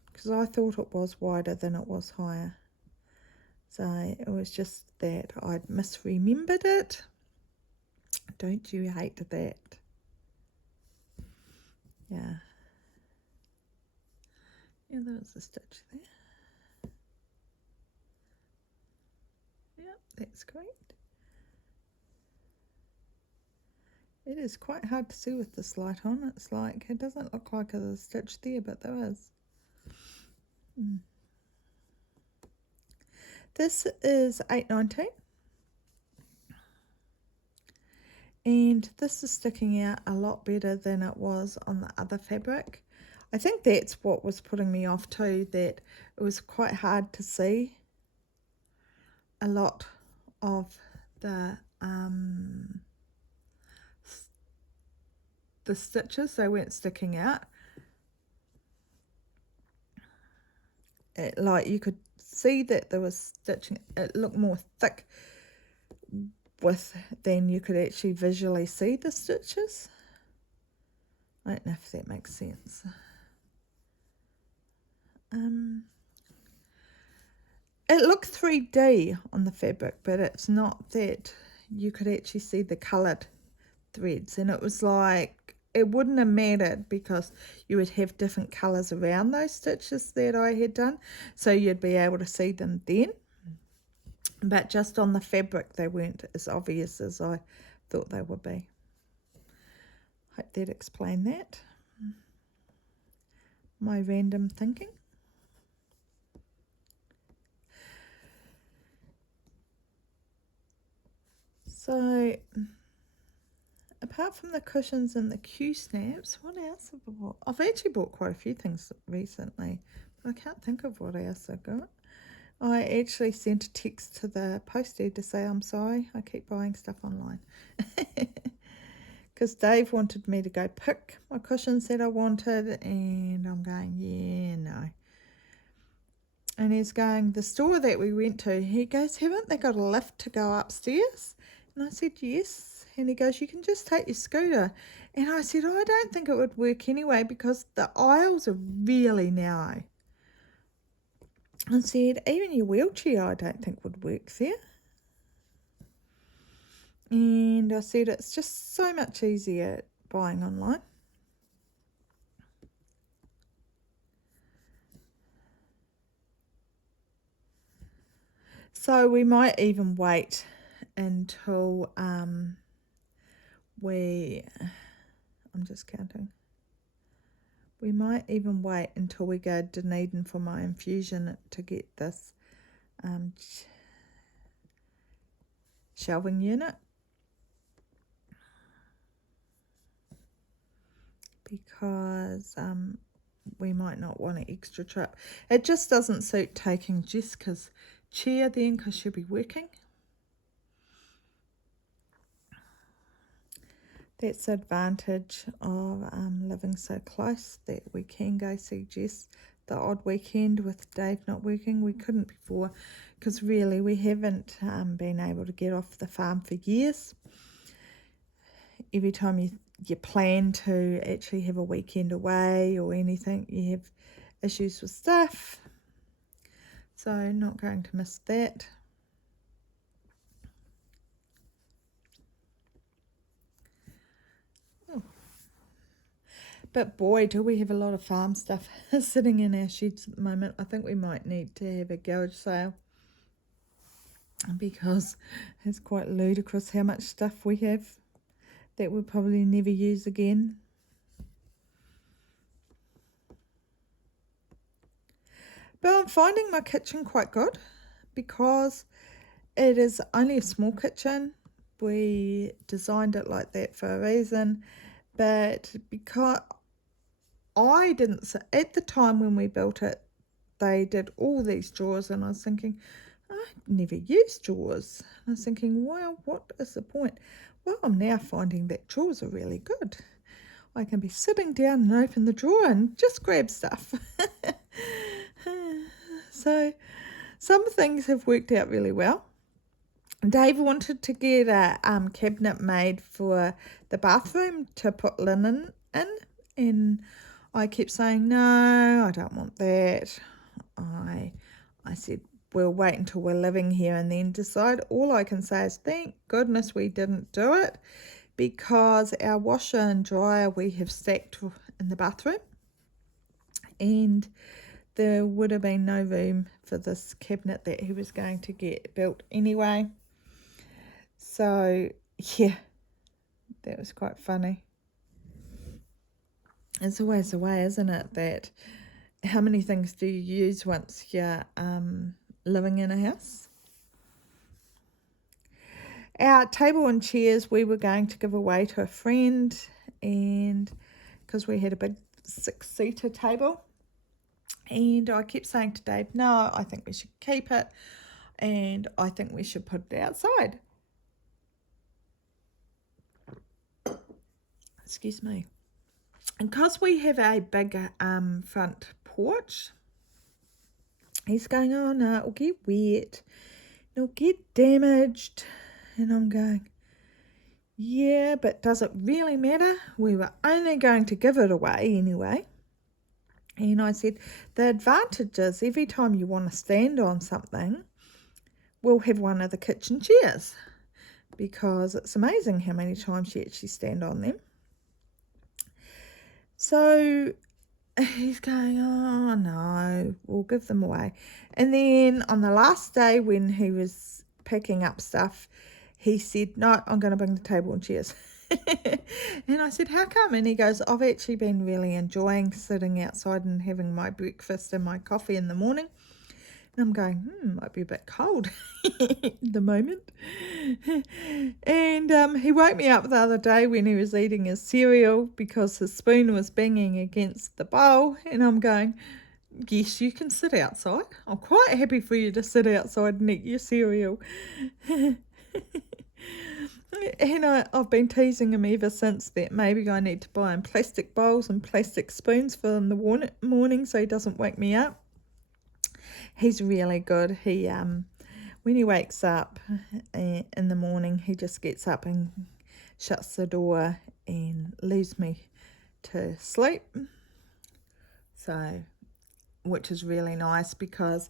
because I thought it was wider than it was higher. So it was just that I'd misremembered it. Don't you hate that? Yeah. Yeah, there was a stitch there. Yep, that's great. It is quite hard to see with this light on. It's like, it doesn't look like there's a stitch there, but there is. This is 819. And this is sticking out a lot better than it was on the other fabric. I think that's what was putting me off too, that it was quite hard to see a lot of the stitches. They weren't sticking out. like you could see that there was stitching. It looked more thick then you could actually visually see the stitches. I don't know if that makes sense. It looked 3D on the fabric, but it's not that. You could actually see the coloured threads, and it was like, it wouldn't have mattered because you would have different colours around those stitches that I had done, so you'd be able to see them then. But just on the fabric, they weren't as obvious as I thought they would be. Hope that explained that. My random thinking. So, apart from the cushions and the Q-snaps, what else have I bought? I've actually bought quite a few things recently, but I can't think of what else I got. I actually sent a text to the postie to say I'm sorry, I keep buying stuff online. Because Dave wanted me to go pick my cushions that I wanted, and I'm going, yeah, no. And he's going, the store that we went to, he goes, haven't they got a lift to go upstairs? And I said, yes. And he goes, you can just take your scooter. And I said, I don't think it would work anyway because the aisles are really narrow. I said, even your wheelchair I don't think would work there. And I said, it's just so much easier buying online. So we might even wait until I'm just counting. We might even wait until we go to Dunedin for my infusion to get this shelving unit. Because we might not want an extra trip. It just doesn't suit taking Jessica's chair then because she'll be working. That's the advantage of living so close, that we can go see Jess the odd weekend with Dave not working. We couldn't before because really we haven't been able to get off the farm for years. Every time you plan to actually have a weekend away or anything, you have issues with stuff. So not going to miss that. Oh. But boy, do we have a lot of farm stuff sitting in our sheds at the moment. I think we might need to have a garage sale because it's quite ludicrous how much stuff we have that we'll probably never use again. But I'm finding my kitchen quite good because it is only a small kitchen. We designed it like that for a reason, but because I didn't, at the time when we built it, they did all these drawers, and I was thinking, I never used drawers. And I was thinking, well, what is the point? Well, I'm now finding that drawers are really good. I can be sitting down and open the drawer and just grab stuff. So some things have worked out really well. Dave wanted to get a cabinet made for the bathroom to put linen in, and I kept saying, no, I don't want that. I said, we'll wait until we're living here and then decide. All I can say is thank goodness we didn't do it, because our washer and dryer we have stacked in the bathroom, and there would have been no room for this cabinet that he was going to get built anyway. So yeah, that was quite funny. It's always the way, isn't it, that how many things do you use once you're living in a house? Our table and chairs we were going to give away to a friend, and because we had a big 6-seater table, and I kept saying to Dave, no, I think we should keep it, and I think we should put it outside. Excuse me. And because we have a big front porch, he's going, oh no, it'll get wet, it'll get damaged. And I'm going, yeah, but does it really matter? We were only going to give it away anyway. And I said, the advantage is every time you want to stand on something, we'll have one of the kitchen chairs, because it's amazing how many times you actually stand on them. So he's going, oh no, we'll give them away. And then on the last day when he was packing up stuff, he said, no, I'm going to bring the table and chairs. And I said, how come? And he goes, I've actually been really enjoying sitting outside and having my breakfast and my coffee in the morning. And I'm going, might be a bit cold at the moment. And he woke me up the other day when he was eating his cereal because his spoon was banging against the bowl. And I'm going, yes, you can sit outside. I'm quite happy for you to sit outside and eat your cereal. And I've been teasing him ever since that maybe I need to buy him plastic bowls and plastic spoons for in the morning so he doesn't wake me up. He's really good. He when he wakes up in the morning, he just gets up and shuts the door and leaves me to sleep. So, which is really nice because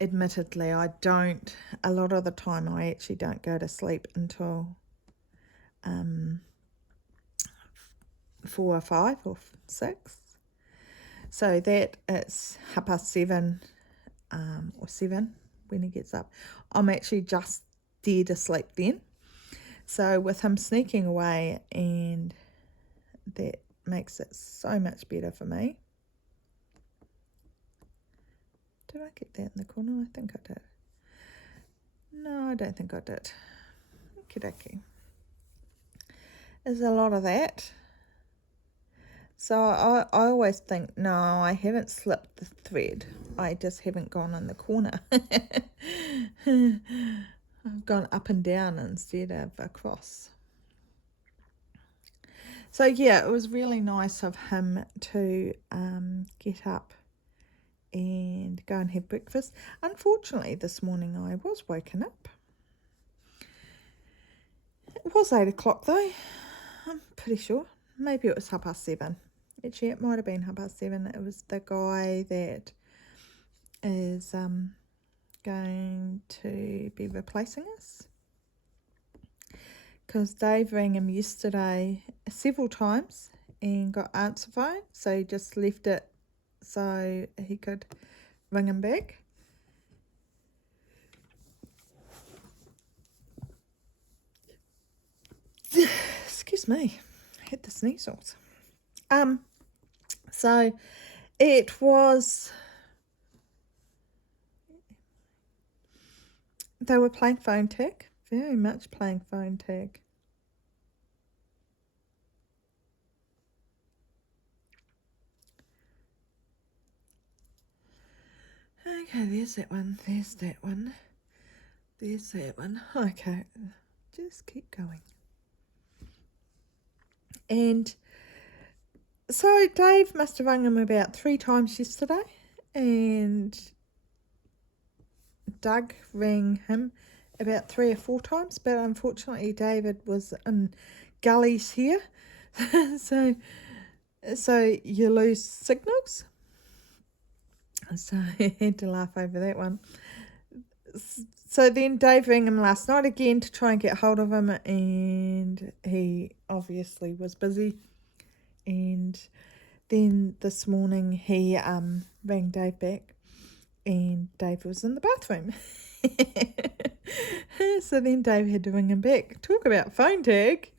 admittedly a lot of the time I actually don't go to sleep until 4 or 5 or 6. So that it's 7:30 or 7 when he gets up. I'm actually just dead asleep then. So with him sneaking away, and that makes it so much better for me. Did I get that in the corner? I think I did. No, I don't think I did. Okie-dokie. There's a lot of that. So I always think, no, I haven't slipped the thread. I just haven't gone in the corner. I've gone up and down instead of across. So yeah, it was really nice of him to get up and go and have breakfast. Unfortunately, this morning I was woken up. It was 8 o'clock though, I'm pretty sure. Maybe it was 7:30. Actually, it might have been 7:30. It was the guy that is going to be replacing us. Because Dave rang him yesterday several times and got answer phone. So he just left it so he could ring him back. Excuse me, I had the sneezels. So it was, they were playing phone tag, very much playing phone tag. Okay, there's that one, there's that one, there's that one. Okay, just keep going. And so Dave must have rung him about 3 times yesterday, and Doug rang him about 3 or 4 times, but unfortunately David was in gullies here, so you lose signals. So I had to laugh over that one. So then Dave rang him last night again to try and get hold of him, and he obviously was busy. And then this morning he rang Dave back, and Dave was in the bathroom. So then Dave had to ring him back. Talk about phone tag.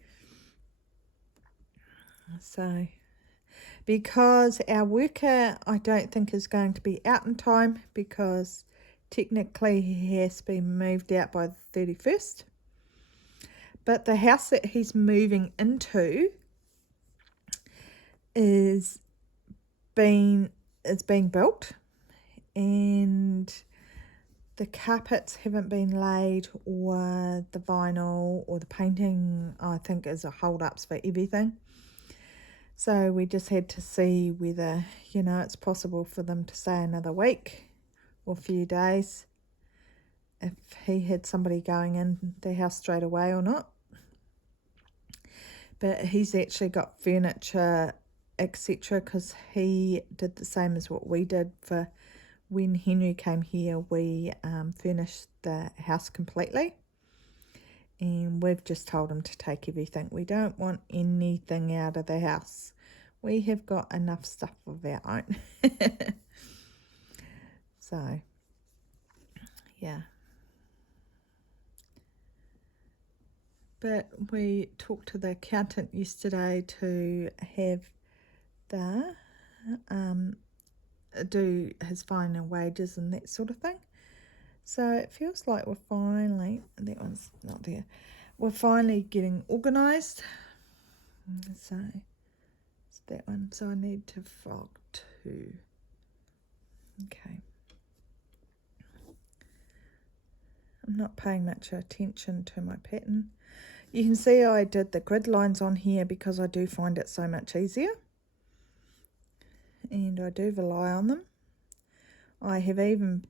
So because our worker I don't think is going to be out in time, because technically he has been moved out by the 31st. But the house that he's moving into is being built, and the carpets haven't been laid, or the vinyl or the painting, I think, is a hold-ups for everything. So we just had to see whether, it's possible for them to stay another week or a few days if he had somebody going in the house straight away or not. But he's actually got furniture, etc., because he did the same as what we did for when Henry came here. We furnished the house completely, and we've just told him to take everything. We don't want anything out of the house. We have got enough stuff of our own. So, yeah. But we talked to the accountant yesterday to have the do his final wages and that sort of thing. So it feels like we're finally, that one's not there, we're finally getting organised. So it's that one. So I need to frog 2. Okay. I'm not paying much attention to my pattern. You can see I did the grid lines on here because I do find it so much easier. And I do rely on them. I have even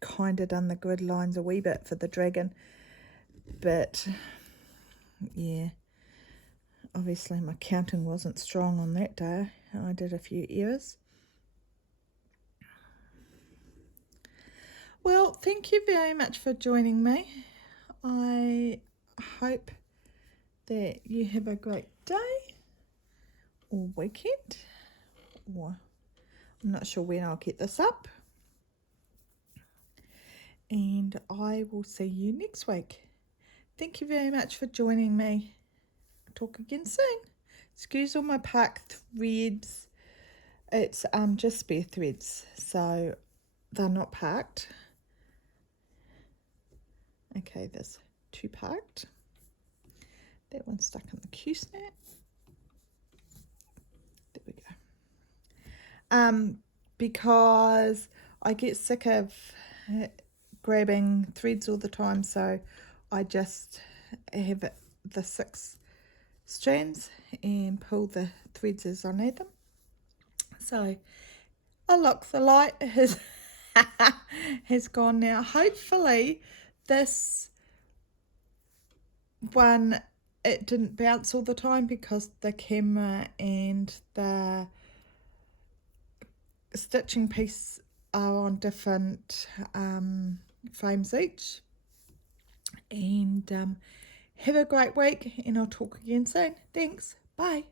kind of done the grid lines a wee bit for the dragon. But, yeah, obviously my counting wasn't strong on that day. I did a few errors. Well, thank you very much for joining me. I hope that you have a great day or weekend, or I'm not sure when I'll get this up. And I will see you next week. Thank you very much for joining me. Talk again soon. Excuse all my park threads. It's just spare threads, so they're not parked. Okay, there's 2 parked. That one's stuck in the Q-snap. There we go. Because I get sick of grabbing threads all the time, so I just have the 6 strands and pull the threads as I need them. So, oh look, the light has gone now. Hopefully this one, it didn't bounce all the time because the camera and the stitching piece are on different frames each. And have a great week, and I'll talk again soon. Thanks. Bye.